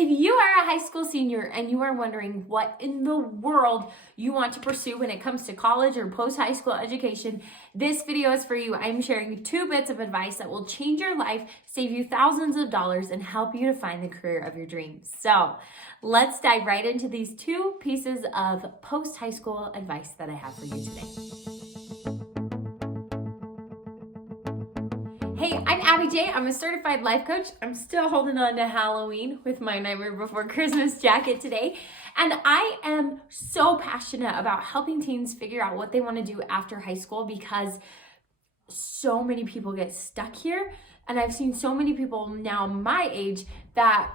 If you are a high school senior and you are wondering what in the world you want to pursue when it comes to college or post-high school education, this video is for you. I'm sharing 2 bits of advice that will change your life, save you thousands of dollars, and help you to find the career of your dreams. So let's dive right into these 2 pieces of post-high school advice that I have for you today. Hey, I'm Abbi J. I'm a certified life coach. I'm still holding on to Halloween with my Nightmare Before Christmas jacket today. And I am so passionate about helping teens figure out what they want to do after high school because so many people get stuck here. And I've seen so many people now my age that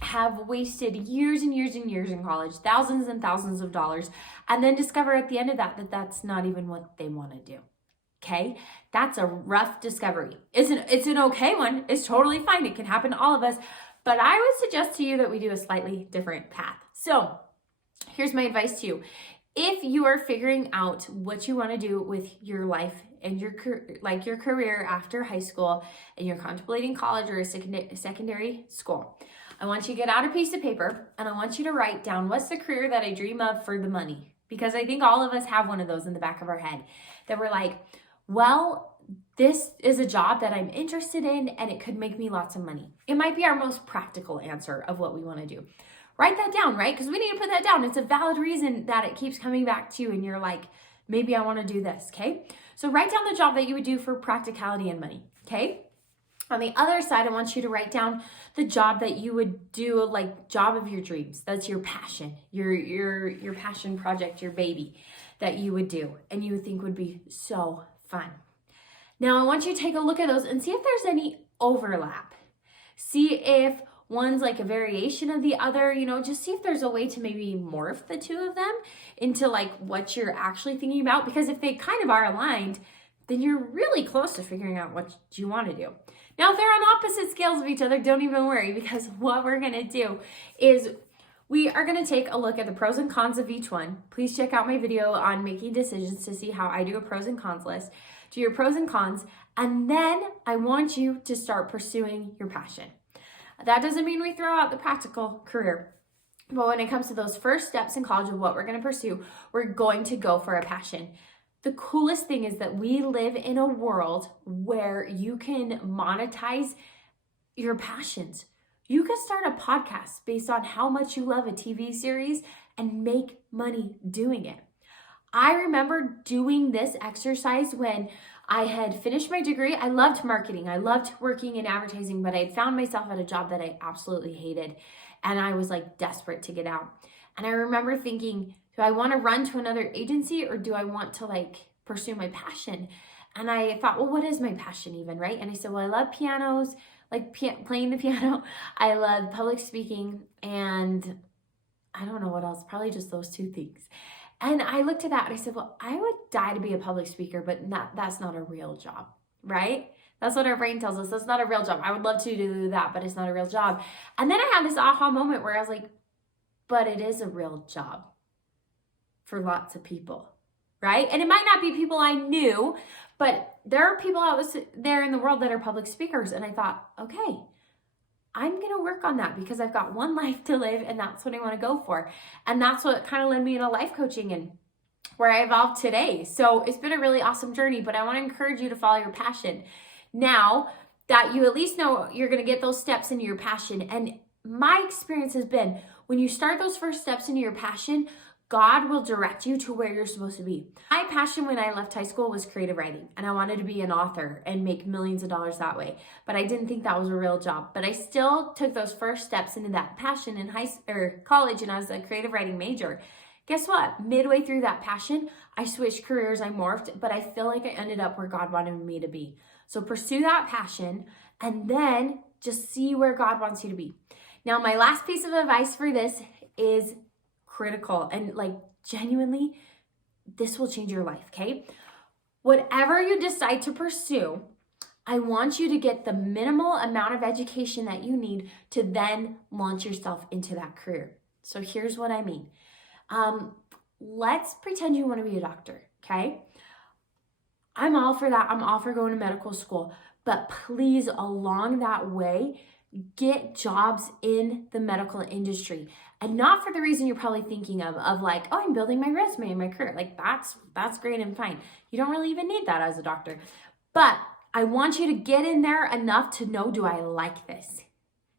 have wasted years and years and years in college, thousands and thousands of dollars, and then discover at the end of that that's not even what they want to do. Okay, that's a rough discovery. It's an okay one. It's totally fine. It can happen to all of us. But I would suggest to you that we do a slightly different path. So here's my advice to you. If you are figuring out what you want to do with your life and your career after high school, and you're contemplating college or a secondary school, I want you to get out a piece of paper and I want you to write down, what's the career that I dream of for the money? Because I think all of us have one of those in the back of our head that we're like, well, this is a job that I'm interested in and it could make me lots of money. It might be our most practical answer of what we want to do. Write that down, right? Because we need to put that down. It's a valid reason that it keeps coming back to you and you're like, maybe I want to do this, okay? So write down the job that you would do for practicality and money, okay? On the other side, I want you to write down the job that you would do, like job of your dreams. That's your passion, your passion project, your baby that you would do and you would think would be so fun. Now, I want you to take a look at those and see if there's any overlap. See if one's like a variation of the other, just see if there's a way to maybe morph the 2 of them into like what you're actually thinking about. Because if they kind of are aligned, then you're really close to figuring out what you want to do. Now, if they're on opposite scales of each other, don't even worry, because what we're going to do is we are going to take a look at the pros and cons of each one. Please check out my video on making decisions to see how I do a pros and cons list. Do your pros and cons, and then I want you to start pursuing your passion. That doesn't mean we throw out the practical career. But when it comes to those first steps in college of what we're going to pursue, we're going to go for a passion. The coolest thing is that we live in a world where you can monetize your passions. You could start a podcast based on how much you love a TV series and make money doing it. I remember doing this exercise when I had finished my degree. I loved marketing. I loved working in advertising, but I had found myself at a job that I absolutely hated. And I was like desperate to get out. And I remember thinking, do I want to run to another agency or do I want to pursue my passion? And I thought, well, what is my passion even, right? And I said, well, I love pianos, playing the piano. I love public speaking, and I don't know what else, probably just those 2 things. And I looked at that and I said, well, I would die to be a public speaker, but that's not a real job, right? That's what our brain tells us. That's not a real job. I would love to do that, but it's not a real job. And then I had this aha moment where I was like, but it is a real job for lots of people, right? And it might not be people I knew, but there are people out there in the world that are public speakers. And I thought, okay, I'm going to work on that because I've got one life to live and that's what I want to go for. And that's what kind of led me into life coaching and where I evolved today. So it's been a really awesome journey, but I want to encourage you to follow your passion. Now that you at least know you're going to get those steps into your passion. And my experience has been when you start those first steps into your passion, God will direct you to where you're supposed to be. My passion when I left high school was creative writing, and I wanted to be an author and make millions of dollars that way. But I didn't think that was a real job. But I still took those first steps into that passion in college, and I was a creative writing major. Guess what? Midway through that passion, I switched careers, I morphed, but I feel like I ended up where God wanted me to be. So pursue that passion, and then just see where God wants you to be. Now, my last piece of advice for this is critical and genuinely, this will change your life, okay? Whatever you decide to pursue, I want you to get the minimal amount of education that you need to then launch yourself into that career. So here's what I mean. Let's pretend you want to be a doctor, okay? I'm all for that. I'm all for going to medical school. But please, along that way, get jobs in the medical industry. And not for the reason you're probably thinking of like, oh, I'm building my resume and my career. Like that's great and fine. You don't really even need that as a doctor. But I want you to get in there enough to know, do I like this?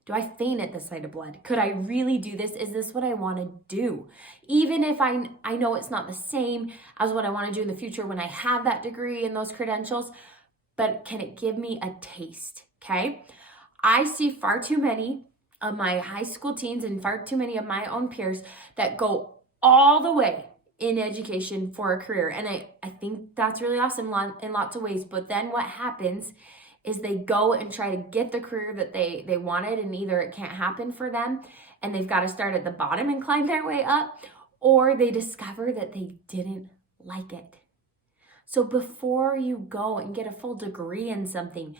Do I faint at the sight of blood? Could I really do this? Is this what I want to do? Even if I know it's not the same as what I want to do in the future when I have that degree and those credentials, but can it give me a taste? Okay. I see far too many of my high school teens and far too many of my own peers that go all the way in education for a career. And I think that's really awesome in lots of ways. But then what happens is they go and try to get the career that they wanted, and either it can't happen for them and they've got to start at the bottom and climb their way up, or they discover that they didn't like it. So before you go and get a full degree in something,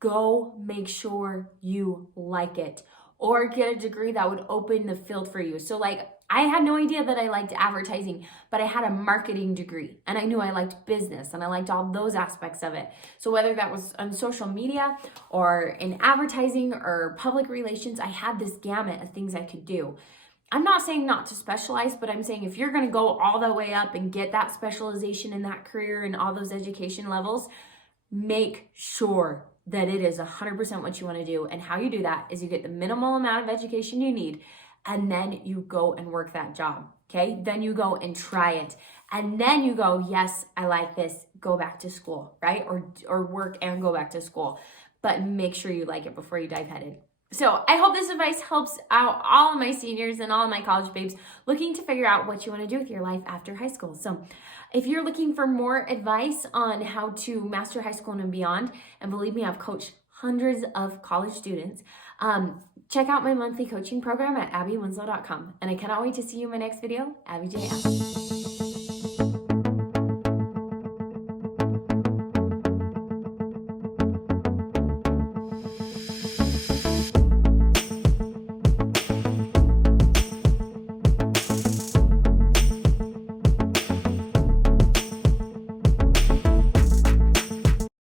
go make sure you like it, or get a degree that would open the field for you. So like, I had no idea that I liked advertising, but I had a marketing degree and I knew I liked business and I liked all those aspects of it. So whether that was on social media or in advertising or public relations, I had this gamut of things I could do. I'm not saying not to specialize, but I'm saying if you're going to go all the way up and get that specialization in that career and all those education levels, make sure that it is 100% what you want to do. And how you do that is you get the minimal amount of education you need, and then you go and work that job, okay? Then you go and try it. And then you go, yes, I like this, go back to school, right? Or work and go back to school. But make sure you like it before you dive headed. So I hope this advice helps out all of my seniors and all of my college babes looking to figure out what you want to do with your life after high school. So if you're looking for more advice on how to master high school and beyond, and believe me, I've coached hundreds of college students, check out my monthly coaching program at abbywinslow.com. And I cannot wait to see you in my next video. Abbi J out.